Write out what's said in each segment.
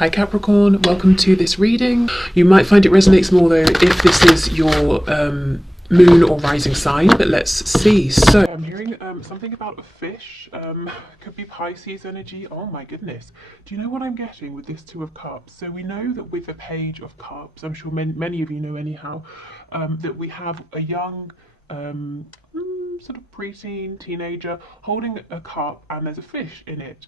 Hi Capricorn, welcome to this reading. You might find it resonates more though if this is your moon or rising sign, but let's see. So I'm hearing something about a fish, could be Pisces energy. Oh my goodness. Do you know what I'm getting with this Two of Cups? So we know that with the Page of Cups, I'm sure many of you know anyhow, that we have a young sort of preteen, teenager holding a cup and there's a fish in it.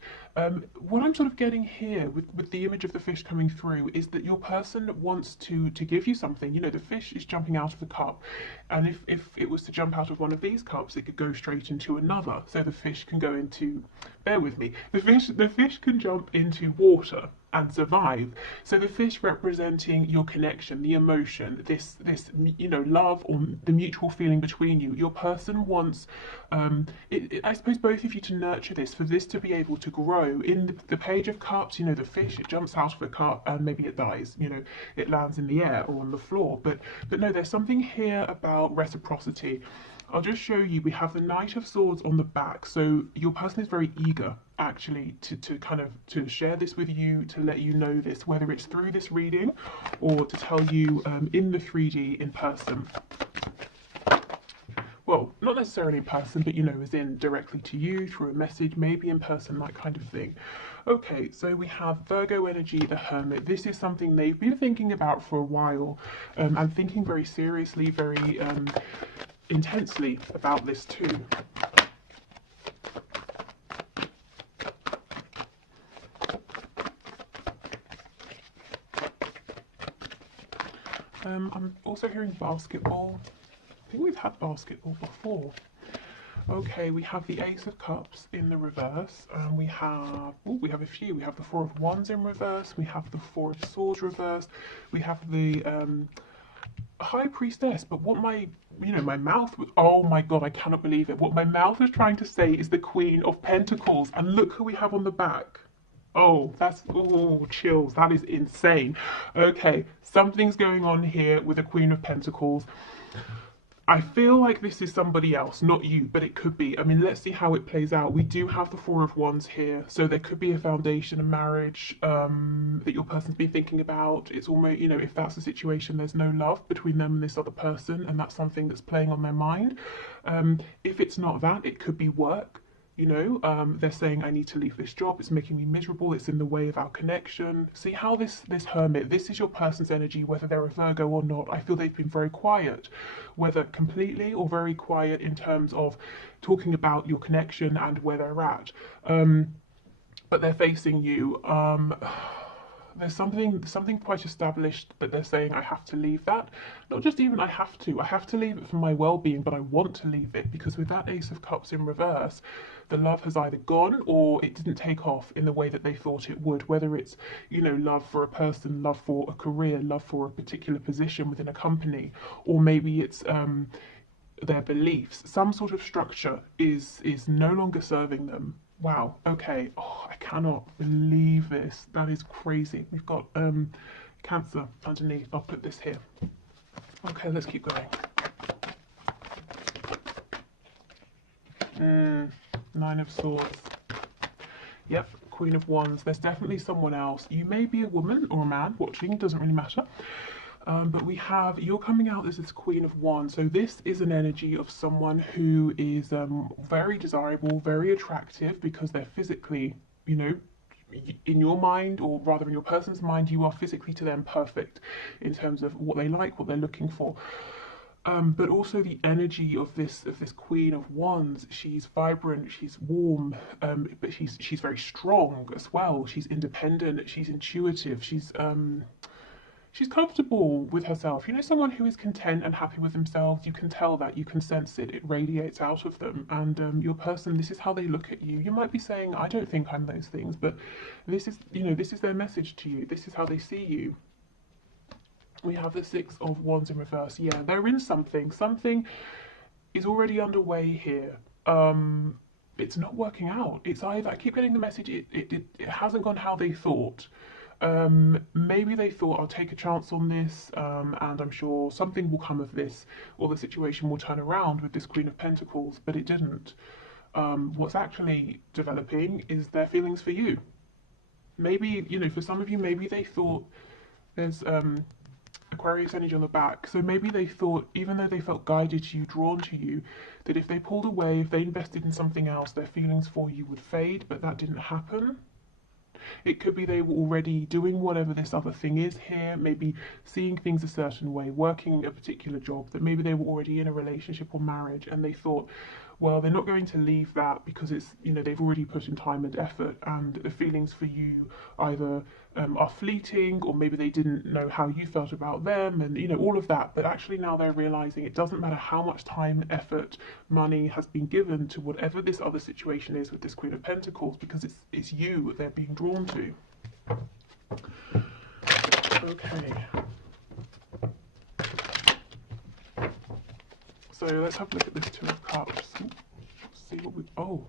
What I'm sort of getting here with the image of the fish coming through is that your person wants to give you something. You know, the fish is jumping out of the cup, and if it was to jump out of one of these cups, it could go straight into another. So the fish can go into, bear with me, the fish can jump into water and survive. So the fish representing your connection, the emotion, this you know, love or the mutual feeling between you. Your person wants, I suppose, both of you to nurture this, for this to be able to grow. In the Page of Cups, you know, the fish, it jumps out of the cup and maybe it dies. You know, it lands in the air or on the floor. But no, there's something here about reciprocity. I'll just show you. We have the Knight of Swords on the back, so your person is very eager actually to share this with you, to let you know this, whether it's through this reading or to tell you in the 3D in person. Well, not necessarily in person, but you know, as in directly to you through a message, maybe in person, that kind of thing. Okay, so we have Virgo energy, the Hermit. This is something they've been thinking about for a while, and thinking very seriously, very intensely about this too. I'm also hearing basketball. I think we've had basketball before. Okay, we have the Ace of Cups in the reverse, and we have a few. We have the Four of Wands in reverse. We have the Four of Swords reversed. We have the High Priestess. But what my mouth was, oh my god, I cannot believe it. What my mouth was trying to say is the Queen of Pentacles, and look who we have on the back. Oh, that's, oh, chills. That is insane. Okay, something's going on here with the Queen of Pentacles. I feel like this is somebody else, not you, but it could be. I mean, let's see how it plays out. We do have the Four of Wands here, so there could be a foundation, a marriage that your person's been thinking about. It's almost, you know, if that's the situation, there's no love between them and this other person, and that's something that's playing on their mind. If it's not that, it could be work. You know, they're saying, I need to leave this job, it's making me miserable, it's in the way of our connection. See how this Hermit, this is your person's energy, whether they're a Virgo or not. I feel they've been very quiet, whether completely or very quiet in terms of talking about your connection and where they're at. But they're facing you. There's something quite established, but they're saying, I have to leave that. Not just even I have to leave it for my well-being, but I want to leave it, because with that Ace of Cups in reverse, the love has either gone or it didn't take off in the way that they thought it would, whether it's, you know, love for a person, love for a career, love for a particular position within a company, or maybe it's their beliefs. Some sort of structure is no longer serving them. Wow, okay. Oh, I cannot believe this. That is crazy. We've got Cancer underneath. I'll put this here. Okay, let's keep going. Nine of Swords. Yep, Queen of Wands. There's definitely someone else. You may be a woman or a man watching, doesn't really matter. But we have, you're coming out as this Queen of Wands. So this is an energy of someone who is very desirable, very attractive, because they're physically, you know, in your mind, or rather in your person's mind, you are physically to them perfect in terms of what they like, what they're looking for. But also the energy of this Queen of Wands. She's vibrant, she's warm, but she's very strong as well. She's independent, she's intuitive, she's comfortable with herself. You know, someone who is content and happy with themselves, you can tell that, you can sense it, it radiates out of them. And your person, this is how they look at you. You might be saying, I don't think I'm those things, but this is, you know, this is their message to you. This is how they see you. We have the Six of Wands in reverse. Yeah, they're in something. Something is already underway here. It's not working out. It's either, I keep getting the message, it hasn't gone how they thought. Maybe they thought, I'll take a chance on this, and I'm sure something will come of this, or the situation will turn around with this Queen of Pentacles, but it didn't. What's actually developing is their feelings for you. Maybe, you know, for some of you, maybe they thought there's Aquarius energy on the back. So maybe they thought, even though they felt guided to you, drawn to you, that if they pulled away, if they invested in something else, their feelings for you would fade, but that didn't happen. It could be they were already doing whatever this other thing is here, maybe seeing things a certain way, working a particular job, that maybe they were already in a relationship or marriage and they thought, well, they're not going to leave that because it's, you know, they've already put in time and effort, and the feelings for you either are fleeting, or maybe they didn't know how you felt about them, and you know, all of that. But actually now they're realizing it doesn't matter how much time, effort, money has been given to whatever this other situation is with this Queen of Pentacles, because it's you they're being drawn to. Okay. So let's have a look at this Two of Cups. See what we. Oh,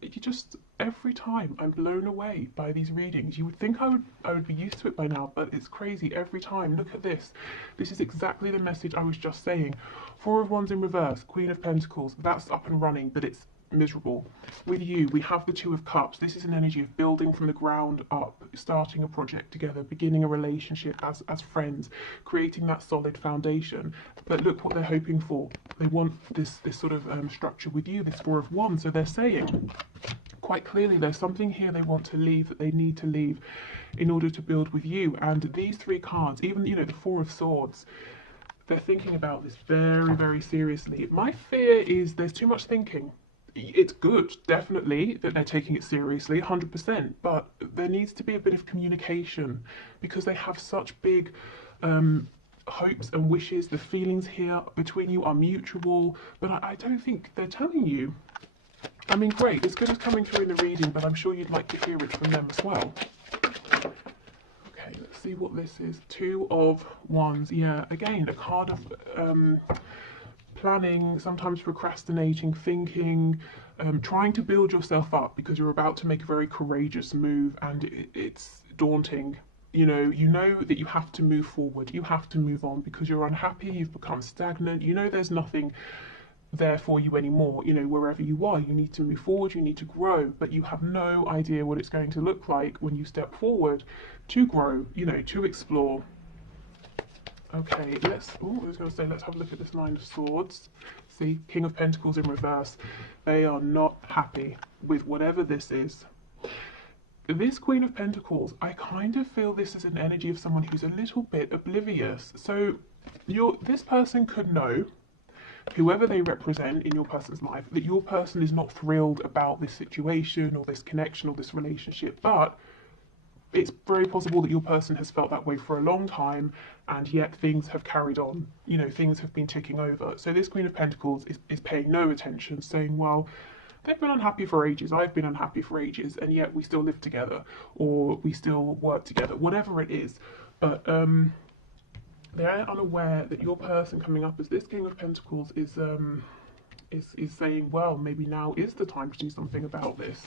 you just, every time I'm blown away by these readings. You would think I would be used to it by now, but it's crazy every time. Look at this. This is exactly the message I was just saying. Four of Wands in reverse, Queen of Pentacles. That's up and running, but it's miserable. With you, we have the Two of Cups. This is an energy of building from the ground up, starting a project together, beginning a relationship as friends, creating that solid foundation. But look what they're hoping for. They want this sort of structure with you, this Four of Wands. So they're saying quite clearly there's something here they want to leave, that they need to leave in order to build with you. And these three cards, even, you know, the Four of Swords, they're thinking about this very, very seriously. My fear is there's too much thinking. It's good, definitely, that they're taking it seriously, 100%, but there needs to be a bit of communication, because they have such big hopes and wishes. The feelings here between you are mutual, but I don't think they're telling you. I mean, great, it's good as coming through in the reading, but I'm sure you'd like to hear it from them as well. Okay, let's see what this is. Two of Wands. Yeah, again, a card of planning, sometimes procrastinating, thinking, trying to build yourself up because you're about to make a very courageous move, and it's daunting. You know that you have to move forward, you have to move on because you're unhappy, you've become stagnant, you know there's nothing there for you anymore. You know, wherever you are, you need to move forward, you need to grow, but you have no idea what it's going to look like when you step forward to grow, you know, to explore. Okay, I was going to say, let's have a look at this Nine of Swords. See, King of Pentacles in reverse. They are not happy with whatever this is. This Queen of Pentacles, I kind of feel this is an energy of someone who's a little bit oblivious. So this person could know, whoever they represent in your person's life, that your person is not thrilled about this situation or this connection or this relationship, but it's very possible that your person has felt that way for a long time, and yet things have carried on. You know, things have been ticking over. So this Queen of Pentacles is paying no attention, saying, well, they've been unhappy for ages, I've been unhappy for ages, and yet we still live together, or we still work together, whatever it is. But they're unaware that your person coming up as this King of Pentacles is saying, well, maybe now is the time to do something about this.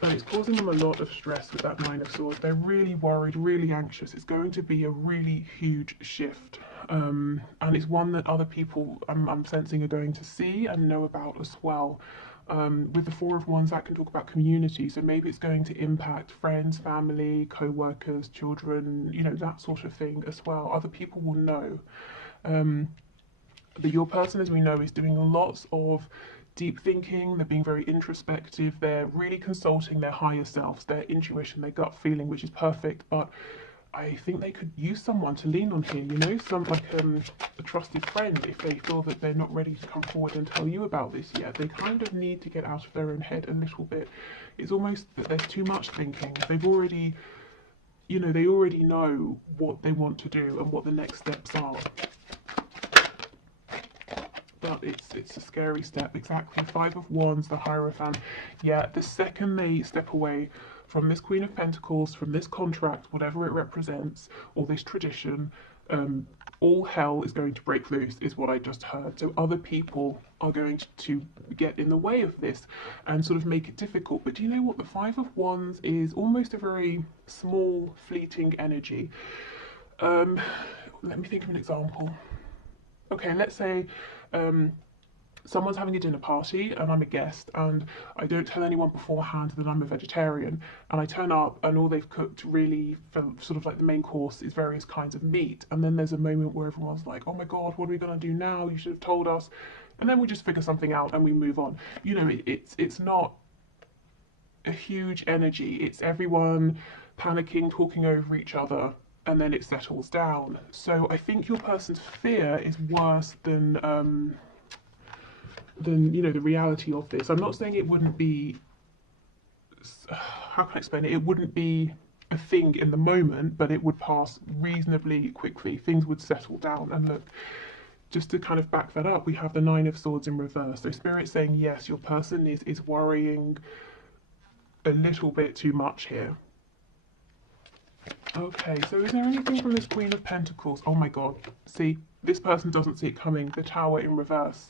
And it's causing them a lot of stress with that Nine of Swords. They're really worried, really anxious. It's going to be a really huge shift. And it's one that other people, I'm sensing, are going to see and know about as well. With the Four of Wands, that can talk about community. So maybe it's going to impact friends, family, co-workers, children, you know, that sort of thing as well. Other people will know. That your person, as we know, is doing lots of deep thinking. They're being very introspective. They're really consulting their higher selves, their intuition, their gut feeling, which is perfect. But I think they could use someone to lean on here, you know, like a trusted friend, if they feel that they're not ready to come forward and tell you about this yet. They kind of need to get out of their own head a little bit. It's almost that there's too much thinking. They've already, you know, they already know what they want to do and what the next steps are. But it's a scary step. Exactly. Five of Wands, the Hierophant. Yeah, the second they step away from this Queen of Pentacles, from this contract, whatever it represents, or this tradition, all hell is going to break loose, is what I just heard. So other people are going to get in the way of this and sort of make it difficult. But do you know what? The Five of Wands is almost a very small, fleeting energy. Let me think of an example. Okay, let's say someone's having a dinner party and I'm a guest and I don't tell anyone beforehand that I'm a vegetarian, and I turn up and all they've cooked really for sort of like the main course is various kinds of meat, and then there's a moment where everyone's like, oh my god, what are we going to do now, you should have told us, and then we just figure something out and we move on. You know, it's not a huge energy, it's everyone panicking, talking over each other, and then it settles down. So I think your person's fear is worse than you know, the reality of this. I'm not saying it wouldn't be, how can I explain it? It wouldn't be a thing in the moment, but it would pass reasonably quickly. Things would settle down. And look, just to kind of back that up, we have the Nine of Swords in reverse. So Spirit's saying, yes, your person is worrying a little bit too much here. Okay, so is there anything from this Queen of Pentacles? Oh my god, see, this person doesn't see it coming. The Tower in reverse.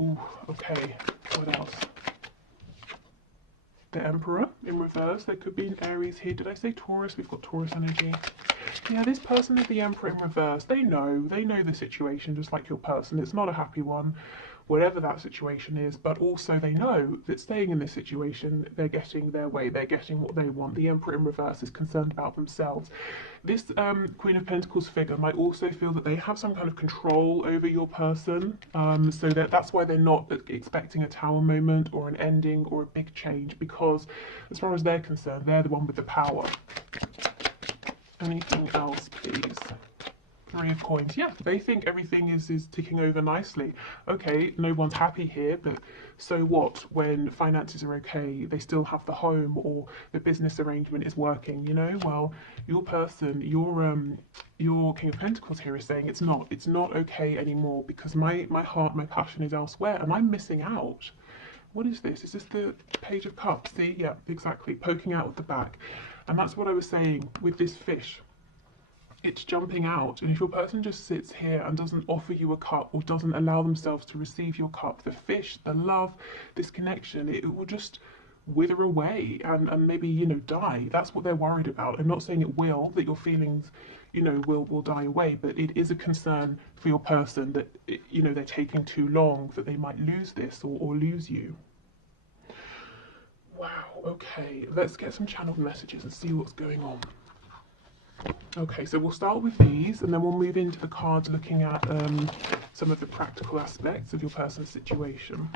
Ooh, okay, what else? The Emperor in reverse. There could be an Aries here. Did I say Taurus? We've got Taurus energy. Yeah, this person is the Emperor in reverse. They know the situation, just like your person. It's not a happy one, whatever that situation is, but also they know that staying in this situation, they're getting their way, they're getting what they want. The Emperor in reverse is concerned about themselves. This Queen of Pentacles figure might also feel that they have some kind of control over your person, so that's why they're not expecting a Tower moment or an ending or a big change, because as far as they're concerned, they're the one with the power. Anything else, please? Three of Coins. Yeah, they think everything is ticking over nicely. Okay, no one's happy here, but so what when finances are okay, they still have the home or the business arrangement is working, you know? Well, your person, your King of Pentacles here is saying it's not okay anymore because my heart, my passion is elsewhere and I'm missing out. What is this? Is this the Page of Cups? See? Yeah, exactly. Poking out of the back. And that's what I was saying with this fish. It's jumping out, and if your person just sits here and doesn't offer you a cup or doesn't allow themselves to receive your cup, the fish, the love, this connection, it will just wither away and maybe, you know, die. That's what they're worried about. I'm not saying it will, that your feelings, you know, will die away, but it is a concern for your person that, you know, they're taking too long, that they might lose this or lose you. Wow, okay, let's get some channeled messages and see what's going on. Okay, so we'll start with these and then we'll move into the cards looking at some of the practical aspects of your person's situation.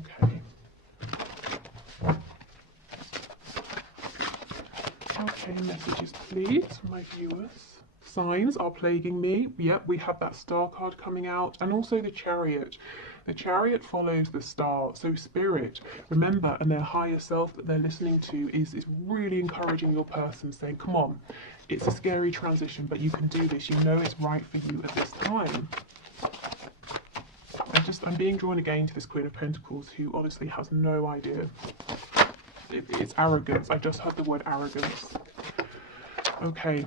Okay. Okay, messages please from my viewers. Signs are plaguing me. Yep, we have that Star card coming out, and also the Chariot. The Chariot follows the Star, so Spirit, remember, and their higher self that they're listening to is really encouraging your person, saying, come on, it's a scary transition, but you can do this. You know it's right for you at this time. I'm being drawn again to this Queen of Pentacles, who honestly has no idea. It's arrogance. I just heard the word arrogance. Okay.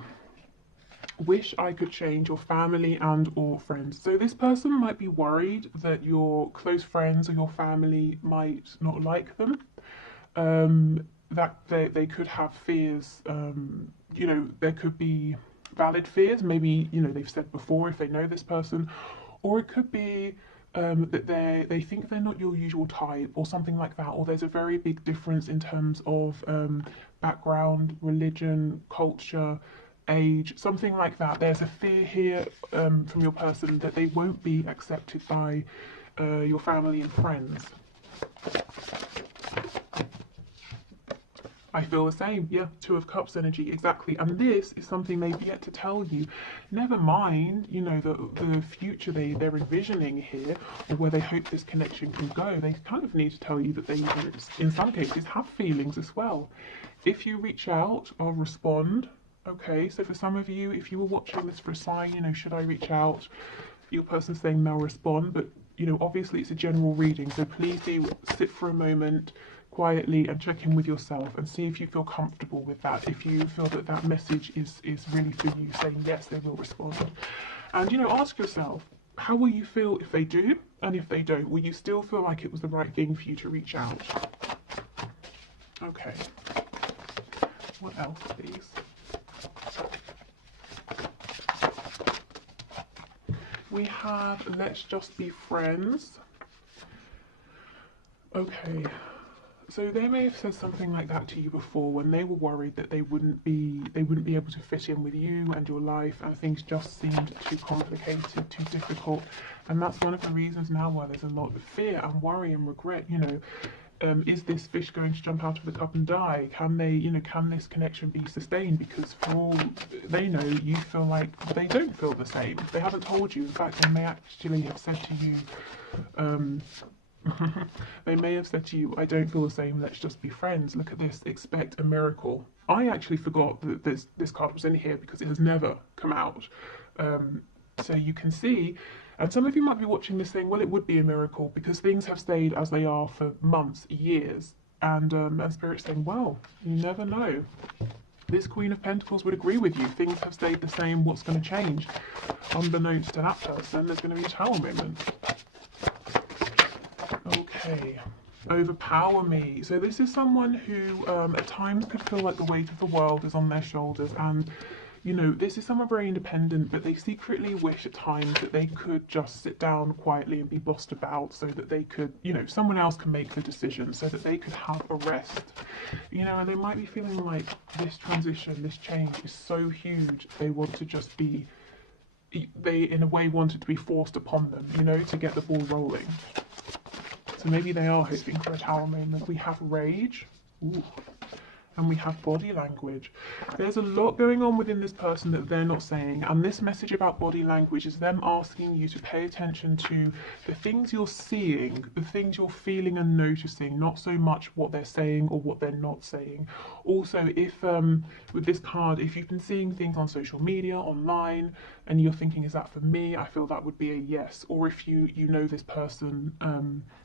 Wish I could change your family and or friends. So this person might be worried that your close friends or your family might not like them, that they could have fears, you know, there could be valid fears, maybe, you know, they've said before if they know this person, or it could be that they think they're not your usual type or something like that, or there's a very big difference in terms of background, religion, culture, age, something like that. There's a fear here from your person that they won't be accepted by your family and friends. I feel the same, yeah, Two of Cups energy, exactly. And this is something they've yet to tell you. Never mind, you know, the future they're envisioning here, or where they hope this connection can go. They kind of need to tell you that they, in some cases, have feelings as well. If you reach out, I'll respond. Okay, so for some of you, if you were watching this for a sign, you know, should I reach out? Your person's saying they'll respond, but, you know, obviously it's a general reading, so please do sit for a moment quietly and check in with yourself and see if you feel comfortable with that. If you feel that that message is really for you, saying yes, they will respond. And, you know, ask yourself, how will you feel if they do? And if they don't, will you still feel like it was the right thing for you to reach out? Okay. What else, please? We have let's just be friends. Okay, so they may have said something like that to you before when they were worried that they wouldn't be able to fit in with you and your life, and things just seemed too complicated, too difficult. And that's one of the reasons now why there's a lot of fear and worry and regret. You know, is this fish going to jump out of the cup and die? Can they, you know, can this connection be sustained? Because for all they know, you feel like they don't feel the same. They haven't told you. In fact, they may actually have said to you, they may have said to you, I don't feel the same, let's just be friends. Look at this, expect a miracle. I actually forgot that this card was in here because it has never come out. So you can see, and some of you might be watching this saying, well, it would be a miracle because things have stayed as they are for months, years. And Spirit's saying, well, you never know. This Queen of Pentacles would agree with you. Things have stayed the same, what's going to change? Unbeknownst to that person, there's going to be a Tower moment. Okay, overpower me. So this is someone who at times could feel like the weight of the world is on their shoulders, and you know, this is someone very independent, but they secretly wish at times that they could just sit down quietly and be bossed about so that they could, you know, someone else can make the decision so that they could have a rest. You know, and they might be feeling like this transition, this change is so huge, they want to just be, they in a way want it to be forced upon them, you know, to get the ball rolling. So maybe they are hoping for a Tower moment. We have rage. Ooh. And we have body language. There's a lot going on within this person that they're not saying, and this message about body language is them asking you to pay attention to the things you're seeing, the things you're feeling and noticing, not so much what they're saying or what they're not saying. Also, if with this card, if you've been seeing things on social media, online, and you're thinking, is that for me? I feel that would be a yes. Or if you know this person,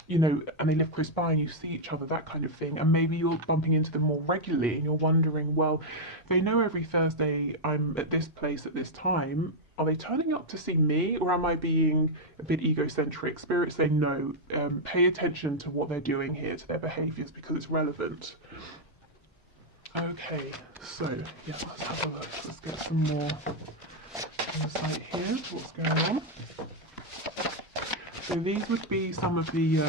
you know, and they live close by and you see each other, that kind of thing, and maybe you're bumping into them more regularly and you're wondering, well, they know every Thursday I'm at this place at this time. Are they turning up to see me, or am I being a bit egocentric? Spirit saying no, pay attention to what they're doing here, to their behaviours, because it's relevant. Okay, so yeah, let's have a look. Let's get some more insight here to what's going on. So these would be some of the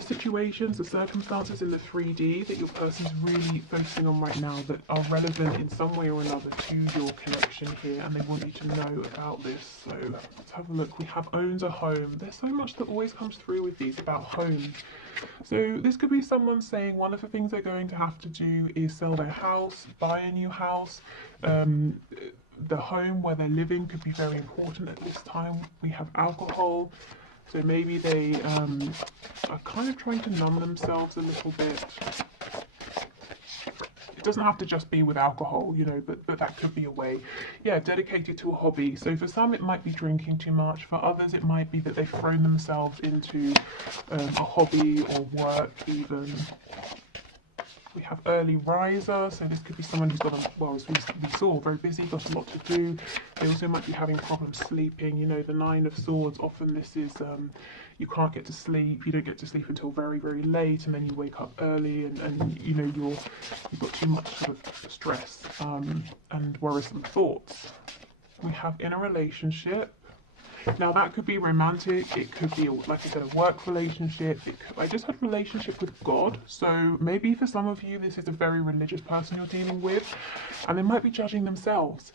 situations, the circumstances in the 3D that your person's really focusing on right now that are relevant in some way or another to your connection here, and they want you to know about this. So let's have a look. We have owns a home. There's so much that always comes through with these about home. So this could be someone saying one of the things they're going to have to do is sell their house, buy a new house. The home where they're living could be very important at this time. We have alcohol. So maybe they are kind of trying to numb themselves a little bit. It doesn't have to just be with alcohol, you know, but that could be a way. Yeah, dedicated to a hobby. So for some it might be drinking too much. For others it might be that they've thrown themselves into a hobby or work even. We have early riser, so this could be someone who's got a, well, as we saw, very busy, got a lot to do. They also might be having problems sleeping. You know, the Nine of Swords, often this is, you can't get to sleep, you don't get to sleep until very, very late, and then you wake up early, and you know, you've got too much sort of stress and worrisome thoughts. We have in a relationship. Now that could be romantic, it could be, like I said, a work relationship. I just had a relationship with God, so maybe for some of you this is a very religious person you're dealing with, and they might be judging themselves.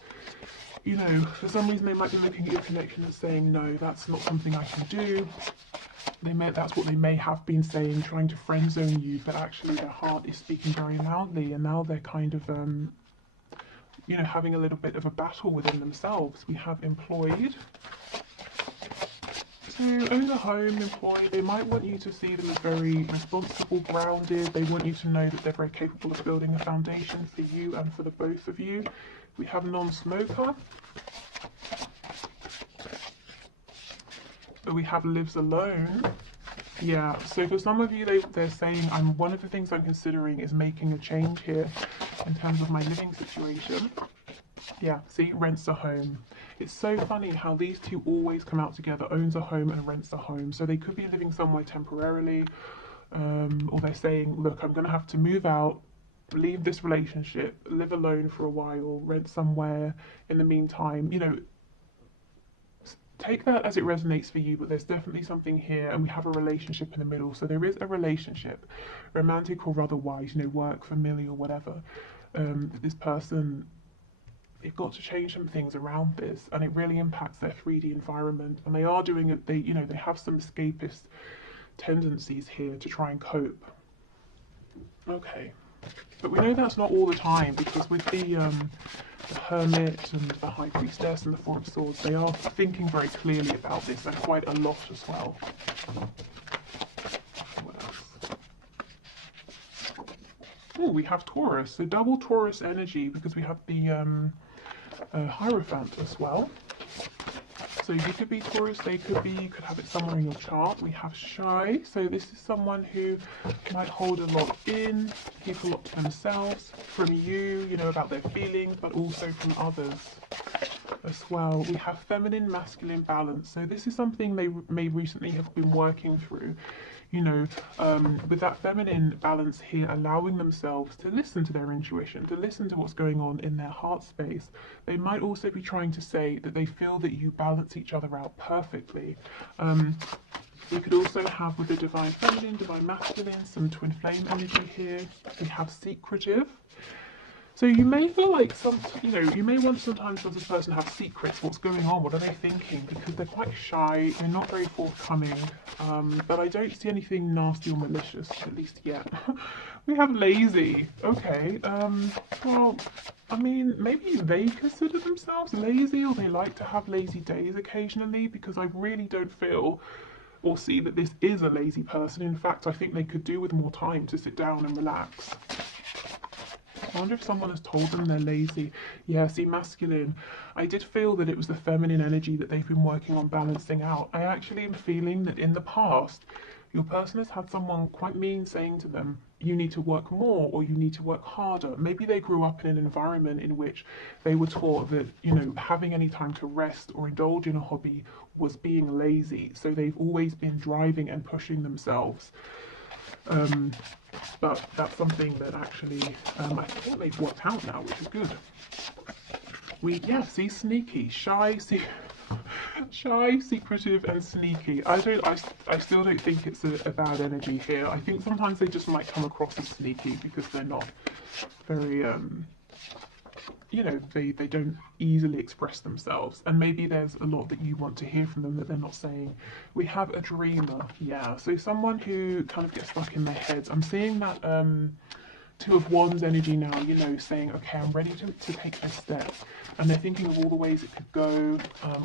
You know, for some reason they might be looking at your connection and saying, no, that's not something I can do. That's what they may have been saying, trying to friend zone you, but actually their heart is speaking very loudly, and now they're kind of, you know, having a little bit of a battle within themselves. We have employed. To own a home, employed, they might want you to see them as very responsible, grounded. They want you to know that they're very capable of building a foundation for you and for the both of you. We have non-smoker. We have lives alone. Yeah, so for some of you, they're saying, one of the things I'm considering is making a change here in terms of my living situation. Yeah, see, rents a home. It's so funny how these two always come out together, owns a home and rents a home. So they could be living somewhere temporarily, or they're saying, look, I'm going to have to move out, leave this relationship, live alone for a while, rent somewhere in the meantime. You know, take that as it resonates for you, but there's definitely something here, and we have a relationship in the middle. So there is a relationship, romantic or otherwise, you know, work, familiar, whatever. This person, they've got to change some things around this, and it really impacts their 3D environment. And they are doing it. They, you know, they have some escapist tendencies here to try and cope. Okay, but we know that's not all the time, because with the Hermit and the High Priestess and the Four of Swords, they are thinking very clearly about this, and quite a lot as well. What else? Oh, we have Taurus, so double Taurus energy, because we have the Hierophant as well. So you could be Taurus, they could be, you could have it somewhere in your chart. We have Shy, so this is someone who might hold a lot in, keep a lot to themselves, from you, you know, about their feelings, but also from others as well. We have Feminine, Masculine balance, so this is something they may recently have been working through. You know, with that feminine balance here, allowing themselves to listen to their intuition, to listen to what's going on in their heart space. They might also be trying to say that they feel that you balance each other out perfectly. You could also have, with the Divine Feminine, Divine Masculine, some Twin Flame energy here. We have Secretive. So you may feel like you know, you may want sometimes as a person have secrets. What's going on? What are they thinking? Because they're quite shy. They're not very forthcoming. But I don't see anything nasty or malicious, at least yet. We have Lazy. Okay. Well, I mean, maybe they consider themselves lazy, or they like to have lazy days occasionally, because I really don't feel or see that this is a lazy person. In fact, I think they could do with more time to sit down and relax. I wonder if someone has told them they're lazy. Yeah, see, masculine. I did feel that it was the feminine energy that they've been working on balancing out. I actually am feeling that in the past, your person has had someone quite mean saying to them, you need to work more, or you need to work harder. Maybe they grew up in an environment in which they were taught that, you know, having any time to rest or indulge in a hobby was being lazy. So they've always been driving and pushing themselves. But that's something that actually I think they've worked out now, which is good. See, sneaky, shy, shy, secretive, and sneaky. I still don't think it's a bad energy here. I think sometimes they just might come across as sneaky because they're not very you know, they don't easily express themselves, and maybe there's a lot that you want to hear from them that they're not saying. We have a dreamer, yeah, so someone who kind of gets stuck in their heads. I'm seeing that Two of Wands energy now, you know, saying, okay, I'm ready to take this step, and they're thinking of all the ways it could go,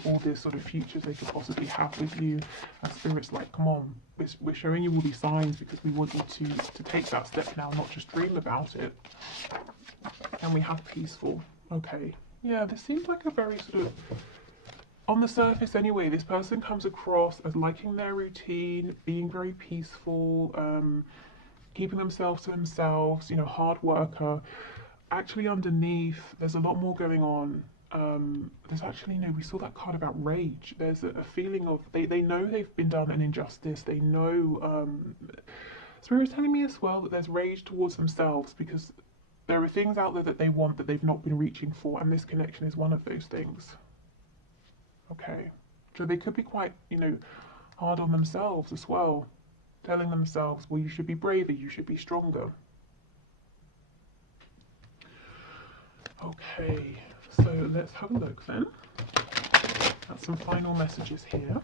all the sort of futures they could possibly have with you, and Spirit's like, come on, we're showing you all these signs because we want you to take that step now, not just dream about it. And we have peaceful. Okay, yeah, this seems like a very sort of, on the surface anyway, this person comes across as liking their routine, being very peaceful, keeping themselves to themselves, you know, hard worker. Actually underneath, there's a lot more going on. There's actually, we saw that card about rage. There's a feeling of, they know they've been done an injustice. They know, Spirit's telling me as well that there's rage towards themselves, because there are things out there that they want that they've not been reaching for, and this connection is one of those things. Okay, so they could be quite, hard on themselves as well, telling themselves, well, you should be braver, you should be stronger. Okay, so let's have a look then at some final messages here.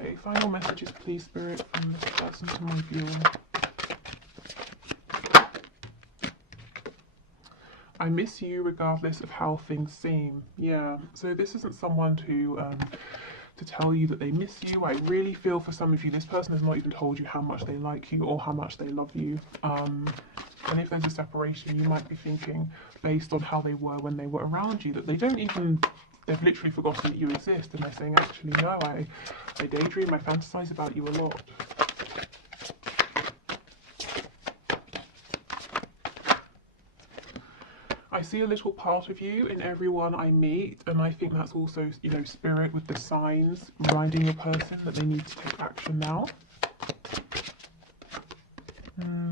Okay, final messages, please, Spirit, from this person to my viewing. I miss you regardless of how things seem. Yeah, so this isn't someone to tell you that they miss you. I really feel for some of you, this person has not even told you how much they like you or how much they love you. And if there's a separation, you might be thinking, based on how they were when they were around you, that they don't even, they've literally forgotten that you exist, and they're saying, actually, no, I daydream, I fantasize about you a lot. I see a little part of you in everyone I meet, and I think that's also, Spirit with the signs reminding your person that they need to take action now.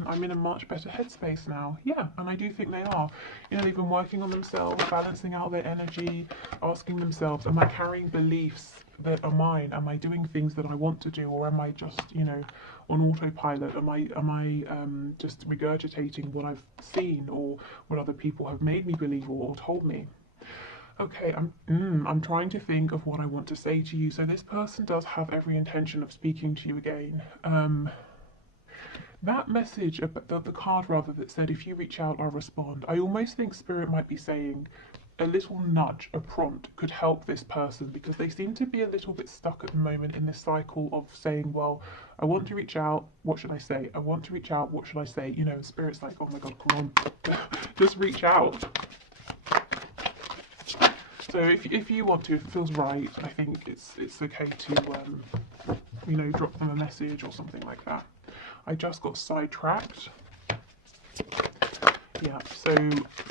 I'm in a much better headspace now. Yeah, and I do think they are. You know, they've been working on themselves, balancing out their energy, asking themselves, am I carrying beliefs that are mine? Am I doing things that I want to do, or am I just, you know, on autopilot? Am I just regurgitating what I've seen or what other people have made me believe or told me? Okay, I'm trying to think of what I want to say to you. So this person does have every intention of speaking to you again. That message, the card rather, that said, if you reach out, I'll respond. I almost think Spirit might be saying a little nudge, a prompt could help this person, because they seem to be a little bit stuck at the moment in this cycle of saying, well, I want to reach out, what should I say? I want to reach out, what should I say? You know, Spirit's like, oh my God, come on, just reach out. So if you want to, if it feels right, I think it's okay to, you know, drop them a message or something like that. I just got sidetracked. Yeah, so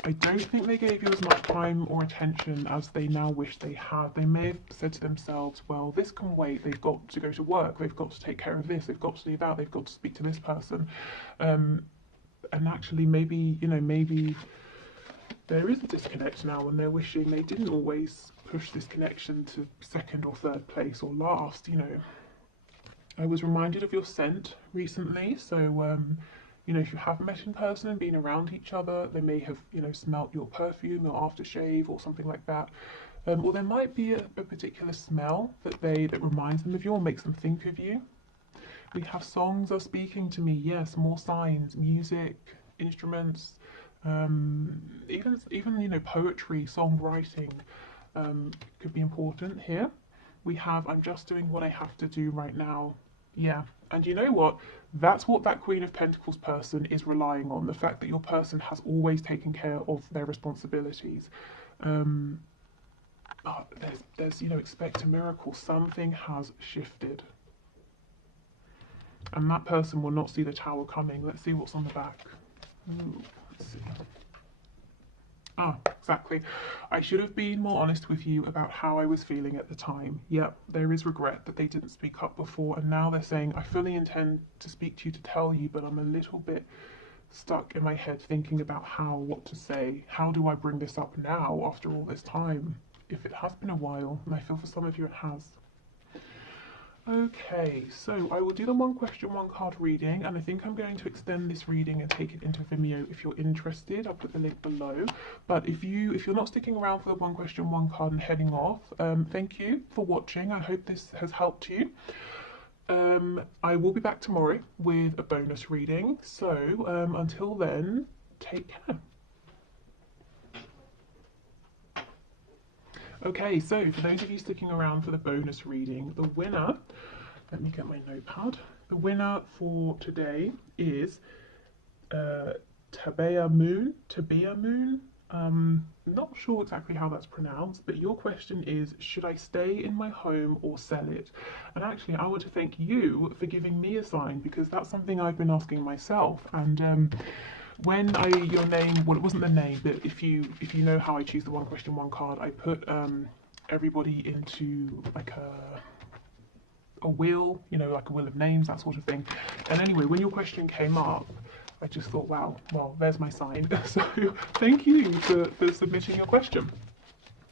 I don't think they gave you as much time or attention as they now wish they had. They may have said to themselves, well, this can wait, they've got to go to work, they've got to take care of this, they've got to do that, they've got to speak to this person. And actually maybe, you know, maybe there is a disconnect now, and they're wishing they didn't always push this connection to second or third place or last, you know. I was reminded of your scent recently, so you know, if you have met in person and been around each other, they may have, you know, smelt your perfume or aftershave or something like that. Or there might be a particular smell that reminds them of you or makes them think of you. We have songs are speaking to me, yes, more signs, music, instruments, even you know, poetry, songwriting could be important here. We have, I'm just doing what I have to do right now. Yeah, and you know what? That's what that Queen of Pentacles person is relying on, the fact that your person has always taken care of their responsibilities. But there's, you know, expect a miracle. Something has shifted. And that person will not see the Tower coming. Let's see what's on the back. Ooh, let's see. Ah, exactly. I should have been more honest with you about how I was feeling at the time. Yep, there is regret that they didn't speak up before, and now they're saying, I fully intend to speak to you, to tell you, but I'm a little bit stuck in my head thinking about what to say. How do I bring this up now after all this time? If it has been a while, and I feel for some of you it has. Okay, so I will do the one question, one card reading, and I think I'm going to extend this reading and take it into Vimeo if you're interested. I'll put the link below. But if you're not sticking around for the one question, one card and heading off, thank you for watching. I hope this has helped you. I will be back tomorrow with a bonus reading. So until then, take care. Okay, so for those of you sticking around for the bonus reading, the winner, let me get my notepad. The winner for today is Tabea Moon. Not sure exactly how that's pronounced, but your question is, should I stay in my home or sell it? And actually, I want to thank you for giving me a sign, because that's something I've been asking myself. And when your name, well, it wasn't the name, but if you know how I choose the one question, one card, I put everybody into like a wheel, you know, like a wheel of names, that sort of thing. And anyway, when your question came up, I just thought, wow, well, there's my sign. So thank you for submitting your question.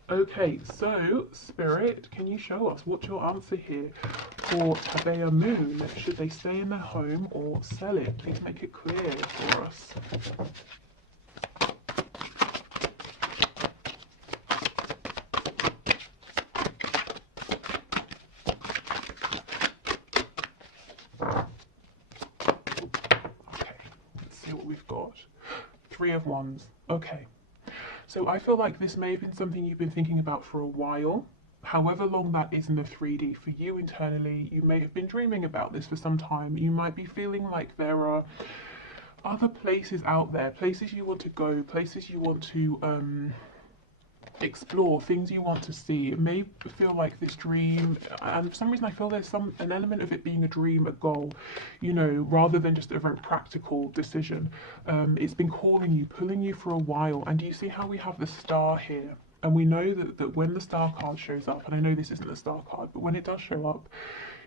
Okay, so Spirit, can you show us what's your answer here for Tabea Moon? Should they stay in their home or sell it? Please make it clear for us. Okay, let's see what we've got. Three of Wands. Okay. So I feel like this may have been something you've been thinking about for a while. However long that is in the 3D for you internally, you may have been dreaming about this for some time. You might be feeling like there are other places out there, places you want to go, places you want to explore, things you want to see. It may feel like this dream, and for some reason I feel there's an element of it being a dream, a goal, you know, rather than just a very practical decision. It's been calling you, pulling you for a while, and you see how we have the star here, and we know that when the star card shows up, and I know this isn't the star card, but when it does show up,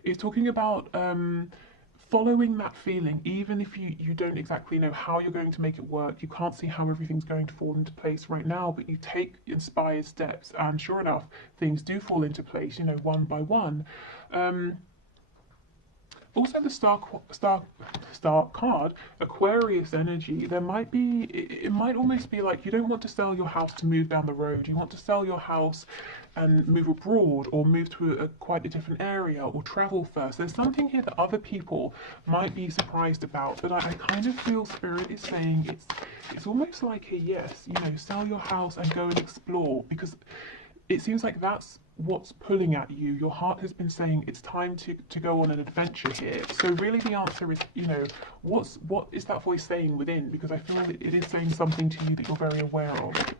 it's talking about following that feeling, even if you don't exactly know how you're going to make it work, you can't see how everything's going to fall into place right now, but you take inspired steps, and sure enough, things do fall into place, you know, one by one. Also, the star card, Aquarius energy, there might be, it might almost be like you don't want to sell your house to move down the road. You want to sell your house and move abroad, or move to quite a different area, or travel first. There's something here that other people might be surprised about, but I kind of feel Spirit is saying it's almost like a yes, you know, sell your house and go and explore, because it seems like that's what's pulling at you. Your heart has been saying it's time to go on an adventure here. So really the answer is, you know, what is that voice saying within? Because I feel that it is saying something to you that you're very aware of.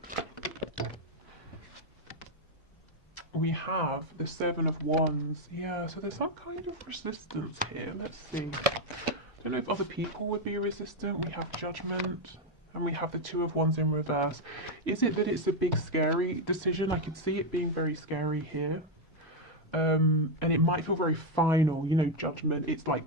We have the Seven of Wands. Yeah, so there's some kind of resistance here. Let's see. I don't know if other people would be resistant. We have Judgment. And we have the Two of Wands in reverse. Is it that it's a big scary decision? I could see it being very scary here. And it might feel very final, you know, Judgment. It's like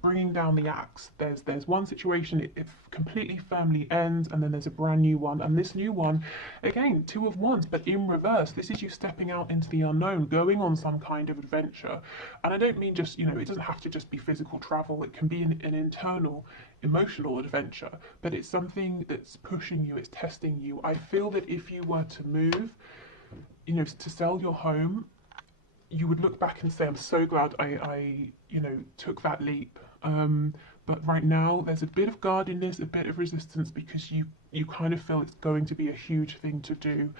bringing down the axe. There's one situation, it completely firmly ends, and then there's a brand new one. And this new one, again, Two of Wands, but in reverse. This is you stepping out into the unknown, going on some kind of adventure. And I don't mean just, you know, it doesn't have to just be physical travel. It can be an internal, emotional adventure, but it's something that's pushing you, it's testing you. I feel that if you were to move, you know, to sell your home, you would look back and say, I'm so glad I you know, took that leap. But right now there's a bit of guardedness, a bit of resistance, because you kind of feel it's going to be a huge thing to do.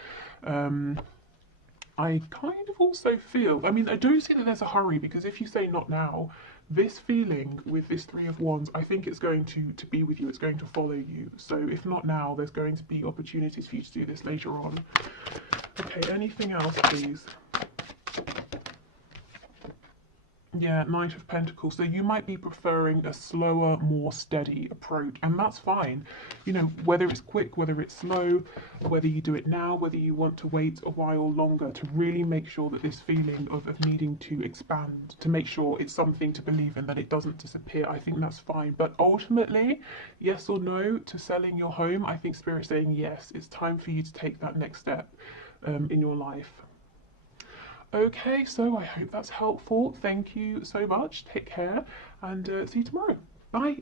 I kind of also feel, I mean, I do see that there's a hurry, because if you say not now, this feeling with this Three of Wands, I think it's going to be with you, it's going to follow you. So if not now, there's going to be opportunities for you to do this later on. Okay, anything else, please? Yeah, Knight of Pentacles. So you might be preferring a slower, more steady approach, and that's fine. You know, whether it's quick, whether it's slow, whether you do it now, whether you want to wait a while longer to really make sure that this feeling of needing to expand, to make sure it's something to believe in, that it doesn't disappear, I think that's fine. But ultimately, yes or no to selling your home, I think Spirit's saying yes, it's time for you to take that next step in your life. Okay, so I hope that's helpful. Thank you so much. Take care, and see you tomorrow. Bye.